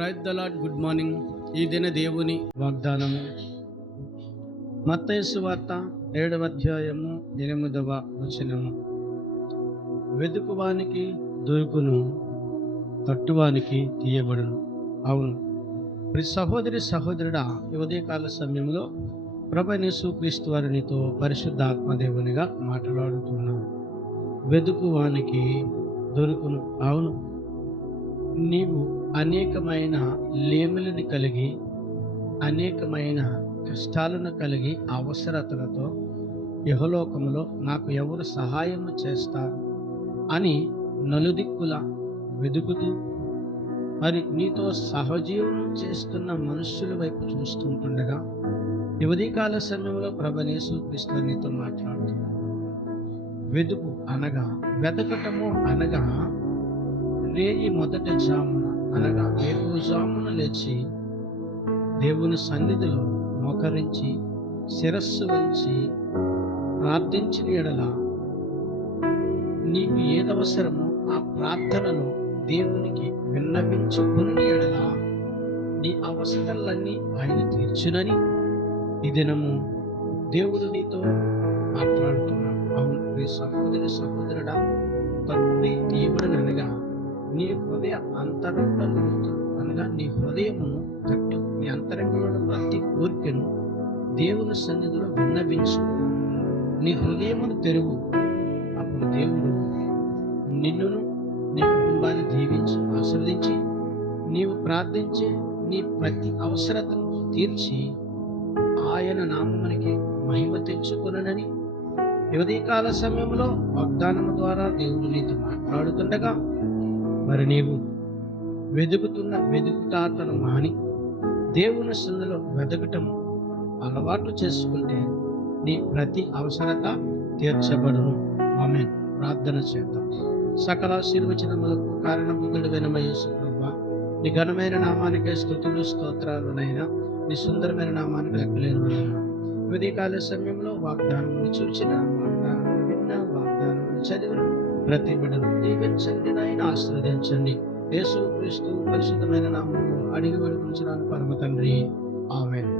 Praise the Lord. Good morning. ఈ దిన దేవుని వాగ్దానము మత్తయి సువార్త 7వ అధ్యాయము 8వ వచనము. వెదుకువానికి దొరుకును, తట్టువానికి తీయబడును. అవును సహోదరి సహోదరుడా, ఈ ఉదయకాల సమయంలో ప్రభువైన యేసుక్రీస్తు వారు నీతో పరిశుద్ధాత్మదేవునిగా మాట్లాడుతున్నాను. వెదుకువానికి దొరుకును. అవును, నీవు అనేకమైన లేమిలను కలిగి, అనేకమైన కష్టాలను కలిగి, అవసరతలతో యెహోలోకములో నాకు ఎవరు సహాయము చేస్తారు అని నలుదిక్కుల వెదుకుతూ మరి నీతో సహజీవనం చేస్తున్న మనుష్యుల వైపు చూస్తుంటుండగా ఈ ఉదయకాల సమయంలో ప్రభువైన యేసుక్రీస్తు నీతో మాట్లాడుతున్నాను. వెదుకు అనగా, వెతకటము అనగా రేయి మొదటి జామున అనగా వేకువజామున లేచి దేవుని సన్నిధిలో మోకరించి శిరస్సు వంచి ప్రార్థించిన ఎడల నీకు ఏదవసరమో ఆ ప్రార్థనను దేవునికి విన్నవించుకుని ఎడల నీ అవసరాలన్నీ ఆయన తీర్చునని ఈ దినము దేవుడు నీతో మాట్లాడుతున్నాడు. అవును ప్రియ సహోదరి సహోదరుడా, తప్పి దేవుడు అనగా నీ హృదయ అంతరంగంలో అనగా నీ హృదయమును తట్టు, నీ అంతరంగంలో ప్రతి కోరికను దేవుని సన్నిధిలో విన్నవించు. నీ హృదయమును తెరువు. అప్పుడు దేవుడు నిన్నును నీ కుటుంబాన్ని దీవించి ఆశీర్వదించి నీవు ప్రార్థించే నీ ప్రతి అవసరతను తీర్చి ఆయన నామమునికి మహిమ తెచ్చుకొనునని ఉదయకాల సమయంలో వాగ్దానము ద్వారా దేవుడు నీతో మాట్లాడుతుండగా మరి నీవు వెతుకుతున్న వెతుకుటాటను మాని దేవుని సన్నిధిలో వెతకటము అలవాటు చేసుకుంటే నీ ప్రతి అవసరత తీర్చబడును. ఆమేన్. ప్రార్థన చేద్దాం. సకల ఆశీర్వచనములకు కారణభూతుడైన యేసు ప్రభువా, నీ ఘనమైన నామానికి స్తుతులు స్తోత్రాలునైనా, నీ సుందరమైన నామానికి లెక్కలేనివైనా ఉదయకాల సమయంలో వాగ్దానములు చూచిన, వాగ్దానములు విన్న, వాగ్దానములు చదివిన ప్రతి బిడ్డను దీవించండి, నాయన ఆశీర్వదించండి. యేసుక్రీస్తు పరిశుద్ధమైన నామములో అడిగి వేడుకొనుచున్నాను పరమ తండ్రి. ఆమేన్.